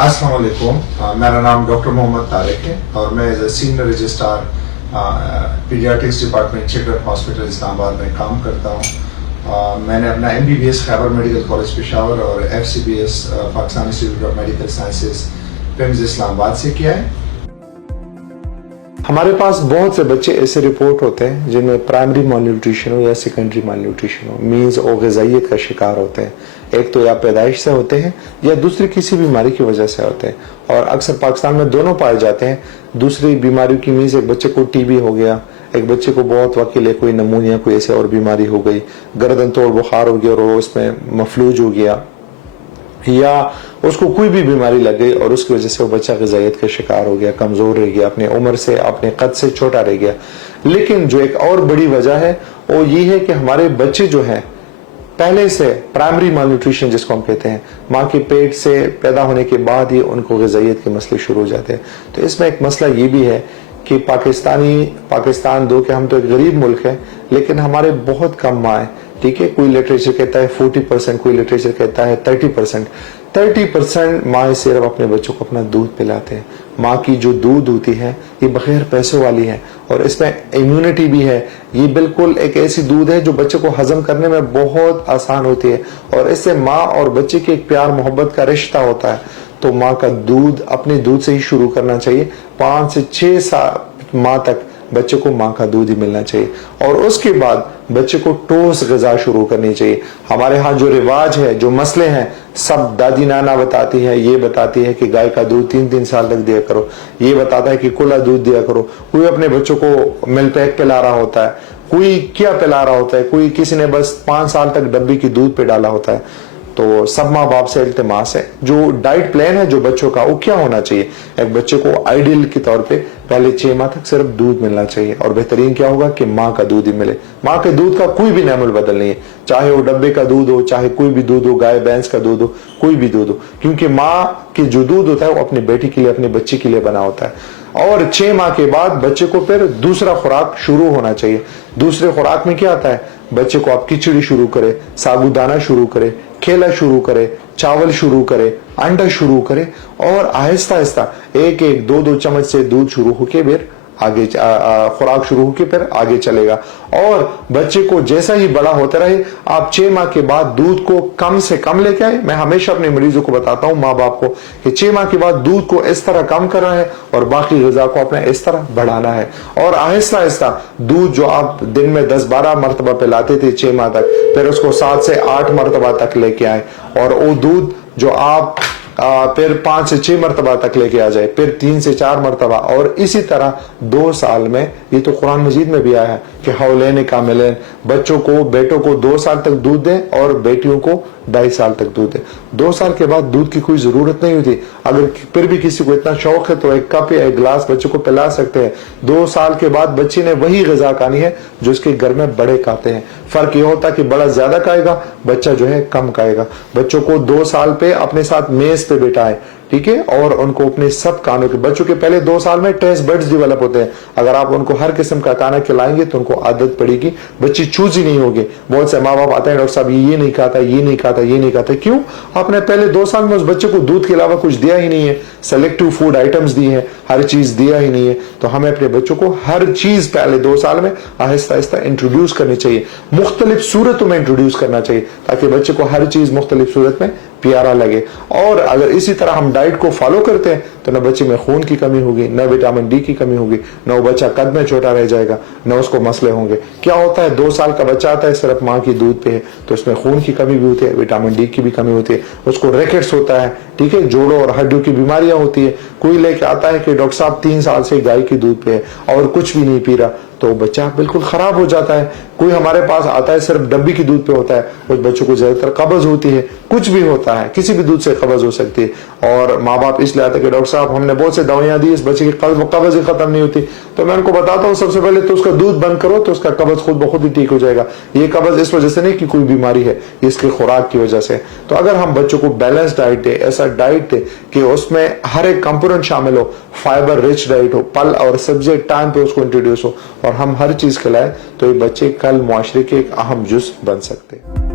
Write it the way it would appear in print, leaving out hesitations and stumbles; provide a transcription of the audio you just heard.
अस्सलाम वालेकुम, मेरा नाम डॉक्टर मोहम्मद तारिक है और मैं as a senior registrar paediatrics department children hospital Islamabad में काम करता हूँ। मैंने अपना MBBS Khyber medical college Peshawar और FCBS Pakistan institute of medical sciences PIMS Islamabad से किया है। हमारे पास बहुत से बच्चे ऐसे रिपोर्ट होते हैं जिनमें प्राइमरी माल न्यूट्रिशन हो या सेकेंडरी माल न्यूट्रिशन हो, मीन्स और ग़िज़ाइयत का शिकार होते हैं। एक तो या पैदाइश से होते हैं या दूसरी किसी बीमारी की वजह से होते हैं और अक्सर पाकिस्तान में दोनों पाए जाते हैं। दूसरी बीमारियों की मीन्स एक बच्चे को TB हो गया, एक बच्चे को बहुत वकील कोई नमूनिया कोई ऐसे और बीमारी हो गई, गर्दन तोड़ बुखार हो गया और वो उसमें मफलूज हो गया, या उसको कोई भी बीमारी लग गई और उसकी वजह से वो बच्चा ग़िज़ाइयत का शिकार हो गया, कमज़ोर रह गया, अपने उम्र से अपने कद से छोटा रह गया। लेकिन जो एक और बड़ी वजह है वो ये है कि हमारे बच्चे जो हैं पहले से प्राइमरी माल न्यूट्रिशन जिसको हम कहते हैं, माँ के पेट से पैदा होने के बाद ही उनको ग़िज़ाइयत के मसले शुरू हो जाते हैं। तो इसमें एक मसला ये भी है कि पाकिस्तान दो कि हम तो एक गरीब मुल्क है लेकिन हमारे बहुत कम माँ है, ठीक है। कोई लिटरेचर कहता है 40%, कोई लिटरेचर कहता है 30% माँ सिर्फ अपने बच्चों को अपना दूध पिलाते हैं। माँ की जो दूध होती है ये बगैर पैसों वाली है और इसमें इम्यूनिटी भी है। ये बिल्कुल एक ऐसी दूध है जो बच्चे को हजम करने में बहुत आसान होती है और इससे माँ और बच्चे के एक प्यार मोहब्बत का रिश्ता होता है। तो माँ का दूध अपने दूध से ही शुरू करना चाहिए। 5 से 6 माह तक बच्चे को माँ का दूध ही मिलना चाहिए और उसके बाद बच्चे को ठोस ग़िज़ा शुरू करनी चाहिए। हमारे यहाँ जो रिवाज है, जो मसले हैं, सब दादी नाना बताती है। ये बताती है कि गाय का दूध 3-3 साल तक दिया करो, ये बताता है कि खुला दूध दिया करो। कोई अपने बच्चों को मिल्क पैक पिला रहा होता है, कोई क्या पिला रहा होता है, कोई किसी ने बस 5 साल तक डब्बी की दूध पे डाला होता है। तो सब माँ बाप से इल्तिमास है जो डाइट प्लान है जो बच्चों का वो क्या होना चाहिए। एक बच्चे को आइडियल के तौर पे पहले 6 माह तक सिर्फ दूध मिलना चाहिए और बेहतरीन क्या होगा कि माँ का दूध ही मिले। माँ के दूध का कोई भी नामुल बदल नहीं है, चाहे वो डब्बे का दूध हो, चाहे कोई भी दूध हो, गाय भैंस का दूध हो, कोई भी दूध हो, क्योंकि माँ की जो दूध होता है वो अपनी बेटी के लिए, अपने बच्चे के लिए बना होता है। और 6 माह के बाद बच्चे को फिर दूसरा खुराक शुरू होना चाहिए। दूसरे खुराक में क्या आता है, बच्चे को आप खिचड़ी शुरू करे, साबूदाना शुरू करे, खेला शुरू करे, चावल शुरू करे, अंडा शुरू करे और आहिस्ता आहिस्ता 1-1, 2-2 चम्मच से दूध शुरू होके फिर आगे खुराक शुरू होके फिर आगे चलेगा। और बच्चे को जैसा ही बड़ा होता रहे, आप 6 माह के बाद दूध को कम से कम लेके आए। मैं हमेशा अपने मरीजों को बताता हूँ, माँ बाप को, कि 6 माह के बाद दूध को इस तरह कम करना है और बाकी ग़िज़ा को अपने इस तरह बढ़ाना है। और आहिस्ता आहिस्ता दूध जो आप दिन में 10-12 मरतबा पिलाते थे 6 माह तक, फिर उसको 7 से 8 मरतबा तक लेके आए और वो दूध जो आप फिर 5 से 6 मरतबा तक लेके आ जाए, फिर 3 से 4 मरतबा, और इसी तरह 2 साल में, ये तो कुरान मजीद में भी आया है कि हौलैन कामिलैन, बच्चों को, बेटों को 2 साल तक दूध दें और बेटियों को 2.5 साल तक दूध दें। 2 साल के बाद दूध की कोई जरूरत नहीं होती। अगर फिर भी किसी को इतना शौक है तो 1 कप या 1 गिलास बच्चे को पिला सकते हैं। 2 साल के बाद बच्चे ने वही ग़िज़ा खानी है जो उसके घर में बड़े खाते हैं। फर्क ये होता है कि बड़ा ज्यादा खाएगा, बच्चा जो है कम खाएगा। बच्चों को 2 साल पे अपने साथ मेज पे बिठाएं, ठीक है, और उनको अपने सब खानों के, बच्चों के पहले 2 साल में टेस्ट बड्स डेवलप होते हैं। अगर आप उनको हर किस्म का खाना खिलाएंगे तो उनको आदत पड़ेगी, बच्चे चूज ही नहीं होंगे। बहुत से माँ बाप आते हैं, डॉक्टर साहब ये नहीं खाता, ये नहीं खाता, ये नहीं खाता। क्यों? आपने पहले 2 साल में उस बच्चे को दूध के अलावा कुछ दिया ही नहीं है, सेलेक्टिव फूड आइटम्स दी है, हर चीज दिया ही नहीं है। तो हमें अपने बच्चों को हर चीज पहले 2 साल में आहिस्ता आहिस्ता इंट्रोड्यूस करनी चाहिए, मुख्तलिफ सूरतों में इंट्रोड्यूस करना चाहिए ताकि बच्चे को हर चीज मुख्तलिफ सूरत में प्यारा लगे। और अगर इसी तरह हम डाइट को फॉलो करते हैं तो न बच्चे में खून की कमी होगी, न विटामिन D की कमी होगी, न वो बच्चा कद में छोटा रह जाएगा, न उसको मसले होंगे। क्या होता है, 2 साल का बच्चा आता है, सिर्फ माँ की दूध पे है तो उसमें खून की कमी भी होती है, विटामिन D की भी कमी होती है, उसको रिकेट्स होता है, ठीक है, जोड़ों और हड्डियों की बीमारियां होती है। कोई लेके आता है कि डॉक्टर साहब 3 साल से गाय की दूध पे है और कुछ भी नहीं पी रहा, तो बच्चा बिल्कुल खराब हो जाता है। कोई हमारे पास आता है सिर्फ डब्बी की दूध पे होता है, उस बच्चों को ज्यादातर कब्ज होती है, कुछ भी होता है, किसी भी दूध से कब्ज हो सकती है। और माँ बाप इसलिए आते हैं कि डॉक्टर साहब हमने बहुत से दवाइयां दी, इस बच्चे की कब्ज ही खत्म नहीं होती। तो मैं उनको बताता हूँ सबसे पहले तो उसका दूध बंद करो तो उसका कब्ज खुद ब खुद ही ठीक हो जाएगा। ये कब्ज इस वजह से नहीं कि कोई बीमारी है, इसके खुराक की वजह से। तो अगर हम बच्चों को बैलेंस डाइट दे, ऐसा डाइट दे कि उसमें हर एक कंपोनेंट शामिल हो, फाइबर रिच डाइट हो, फल और सब्जी टाइम पे उसको इंट्रोड्यूस हो और हम हर चीज खिलाएं, तो ये बच्चे कल मुआशरे के एक अहम जुज़ बन सकते हैं।